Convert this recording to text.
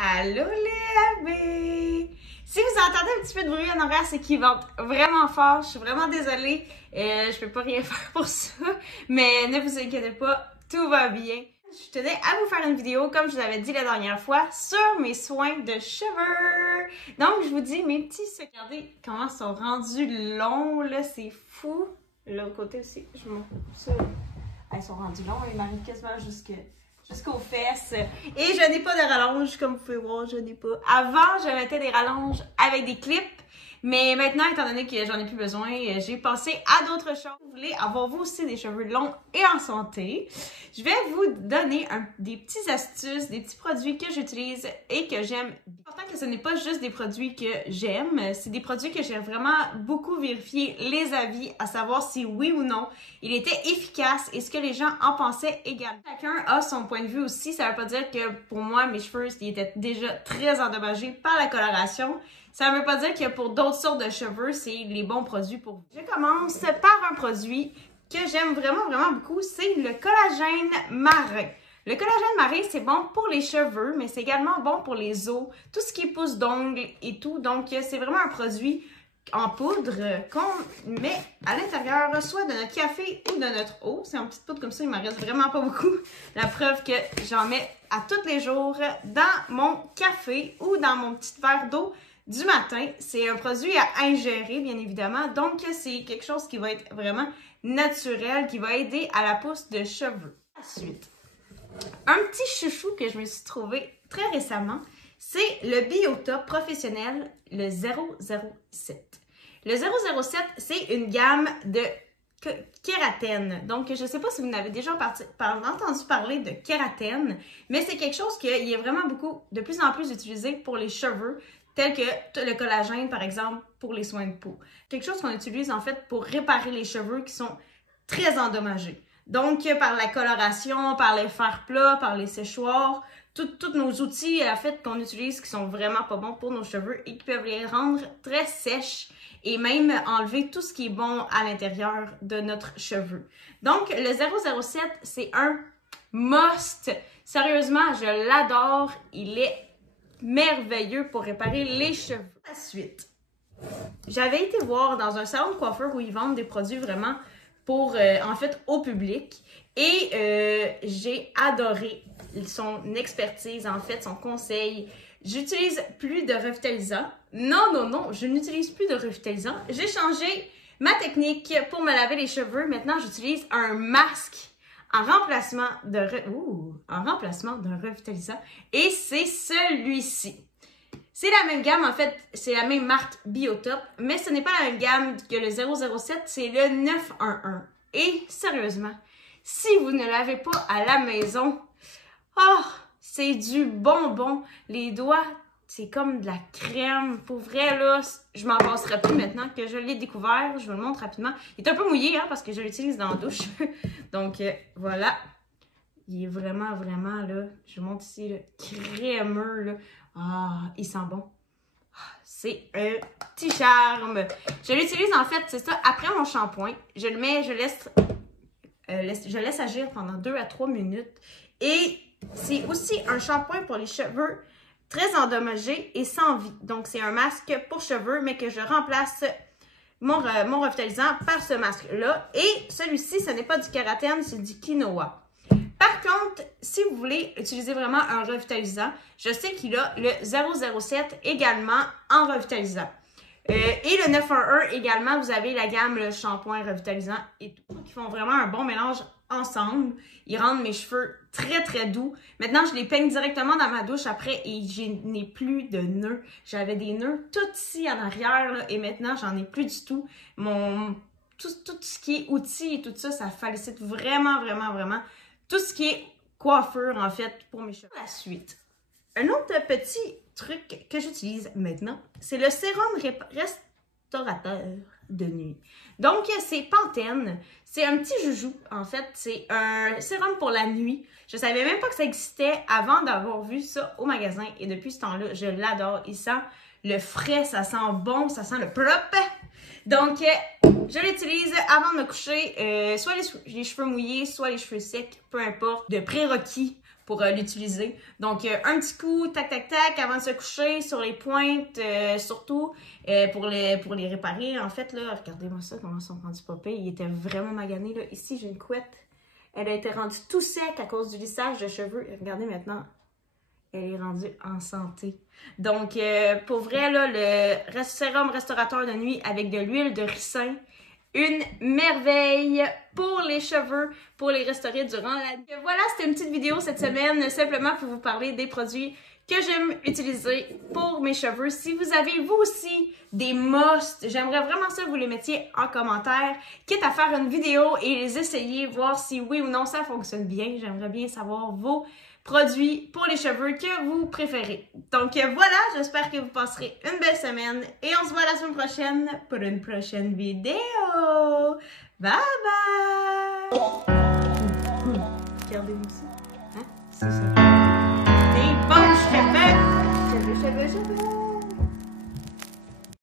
Allô les amis! Si vous entendez un petit peu de bruit en arrière, c'est qu'il vente vraiment fort. Je suis vraiment désolée. Je peux pas rien faire pour ça. Mais ne vous inquiétez pas, tout va bien. Je tenais à vous faire une vidéo, comme je vous avais dit la dernière fois, sur mes soins de cheveux. Donc, je vous dis mes petits secrets. Regardez comment ils sont rendus longs, là, c'est fou. L'autre côté aussi, je montre ça. Ils sont rendus longs, ils m'arrivent quasiment jusqu'aux fesses. Et je n'ai pas de rallonge, comme vous pouvez voir, je n'ai pas. Avant, je mettais des rallonges avec des clips. Mais maintenant, étant donné que j'en ai plus besoin, j'ai passé à d'autres choses. Si vous voulez avoir vous aussi des cheveux longs et en santé, je vais vous donner des petites astuces, des petits produits que j'utilise et que j'aime. C'est important que ce n'est pas juste des produits que j'aime, c'est des produits que j'ai vraiment beaucoup vérifié les avis, à savoir si oui ou non il était efficace et ce que les gens en pensaient également. Chacun a son point de vue aussi, ça veut pas dire que pour moi, mes cheveux ils étaient déjà très endommagés par la coloration. Ça ne veut pas dire que pour d'autres sortes de cheveux, c'est les bons produits pour vous. Je commence par un produit que j'aime vraiment beaucoup, c'est le collagène marin. Le collagène marin, c'est bon pour les cheveux, mais c'est également bon pour les os, tout ce qui est pousse d'ongles et tout. Donc, c'est vraiment un produit en poudre qu'on met à l'intérieur, soit de notre café ou de notre eau. C'est en petite poudre comme ça, il m'en reste vraiment pas beaucoup. La preuve que j'en mets à tous les jours dans mon café ou dans mon petit verre d'eau du matin. C'est un produit à ingérer, bien évidemment. Donc, c'est quelque chose qui va être vraiment naturel, qui va aider à la pousse de cheveux. Ensuite, un petit chouchou que je me suis trouvé très récemment, c'est le Biotop professionnel, le 007. Le 007, c'est une gamme de kératène. Donc, je ne sais pas si vous n'avez déjà entendu parler de kératène, mais c'est quelque chose qui est vraiment de plus en plus utilisé pour les cheveux, tel que le collagène, par exemple, pour les soins de peau. Quelque chose qu'on utilise, en fait, pour réparer les cheveux qui sont très endommagés. Donc, par la coloration, par les fers plats, par les séchoirs, tous nos outils, en fait, qu'on utilise qui sont vraiment pas bons pour nos cheveux et qui peuvent les rendre très sèches et même enlever tout ce qui est bon à l'intérieur de notre cheveu. Donc, le 007, c'est un must. Sérieusement, je l'adore. Il est merveilleux pour réparer les cheveux. Ensuite, j'avais été voir dans un salon de coiffeur où ils vendent des produits vraiment pour, en fait, au public. Et j'ai adoré son expertise, en fait, son conseil. J'utilise plus de revitalisant. Non, je n'utilise plus de revitalisant. J'ai changé ma technique pour me laver les cheveux. Maintenant, j'utilise un masque en remplacement d'un revitalisant. Et c'est celui-ci. C'est la même gamme, en fait, c'est la même marque Biotop, mais ce n'est pas la même gamme que le 007, c'est le 911. Et sérieusement, si vous ne l'avez pas à la maison, oh, c'est du bonbon. Les doigts, c'est comme de la crème. Pour vrai, là, je m'en passerai plus maintenant que je l'ai découvert. Je vous le montre rapidement. Il est un peu mouillé, hein, parce que je l'utilise dans la douche. Donc, voilà. Il est vraiment, là, je vous montre ici, là, crémeux, là. Ah, il sent bon. C'est un petit charme. Je l'utilise, en fait, c'est ça, après mon shampoing. Je le mets, je laisse agir pendant 2 à 3 minutes. Et c'est aussi un shampoing pour les cheveux très endommagés et sans vie. Donc, c'est un masque pour cheveux, mais que je remplace mon revitalisant par ce masque-là. Et celui-ci, ce n'est pas du kératène, c'est du quinoa. Par contre, si vous voulez utiliser vraiment un revitalisant, je sais qu'il a le 007 également en revitalisant. Et le 911 également, vous avez la gamme le shampoing revitalisant et tout, qui font vraiment un bon mélange ensemble. Ils rendent mes cheveux très doux. Maintenant, je les peigne directement dans ma douche après et je n'ai plus de nœuds. J'avais des nœuds tout ici en arrière là, et maintenant, j'en ai plus du tout. Tout ce qui est outils et tout ça, ça félicite vraiment tout ce qui est coiffure, en fait, pour mes cheveux. La suite. Un autre petit truc que j'utilise maintenant, c'est le sérum restaurateur de nuit. Donc, c'est Pantene. C'est un petit joujou, en fait. C'est un sérum pour la nuit. Je savais même pas que ça existait avant d'avoir vu ça au magasin. Et depuis ce temps-là, je l'adore. Il sent le frais, ça sent bon, ça sent le propre. Donc, je l'utilise avant de me coucher, soit les cheveux mouillés, soit les cheveux secs, peu importe, de prérequis pour l'utiliser. Donc, un petit coup, tac, tac, tac, avant de se coucher, sur les pointes, surtout, pour les réparer. En fait, là, regardez-moi ça, comment ils sont rendus pas pires. Il était vraiment magané, là. Ici, j'ai une couette. Elle a été rendue tout sec à cause du lissage de cheveux. Regardez maintenant, elle est rendue en santé. Donc, pour vrai, là, le sérum restaurateur de nuit avec de l'huile de ricin, une merveille pour les cheveux, pour les restaurer durant la nuit. Voilà, c'était une petite vidéo cette semaine, simplement pour vous parler des produits que j'aime utiliser pour mes cheveux. Si vous avez, vous aussi, des musts, j'aimerais vraiment ça que vous les mettiez en commentaire, quitte à faire une vidéo et les essayer, voir si oui ou non ça fonctionne bien. J'aimerais bien savoir vos produits pour les cheveux que vous préférez. Donc voilà, j'espère que vous passerez une belle semaine et on se voit la semaine prochaine pour une prochaine vidéo. Bye bye! Regardez-moi ça. Hein? C'est ça. Des bons cheveux! Cheveux, cheveux, cheveux!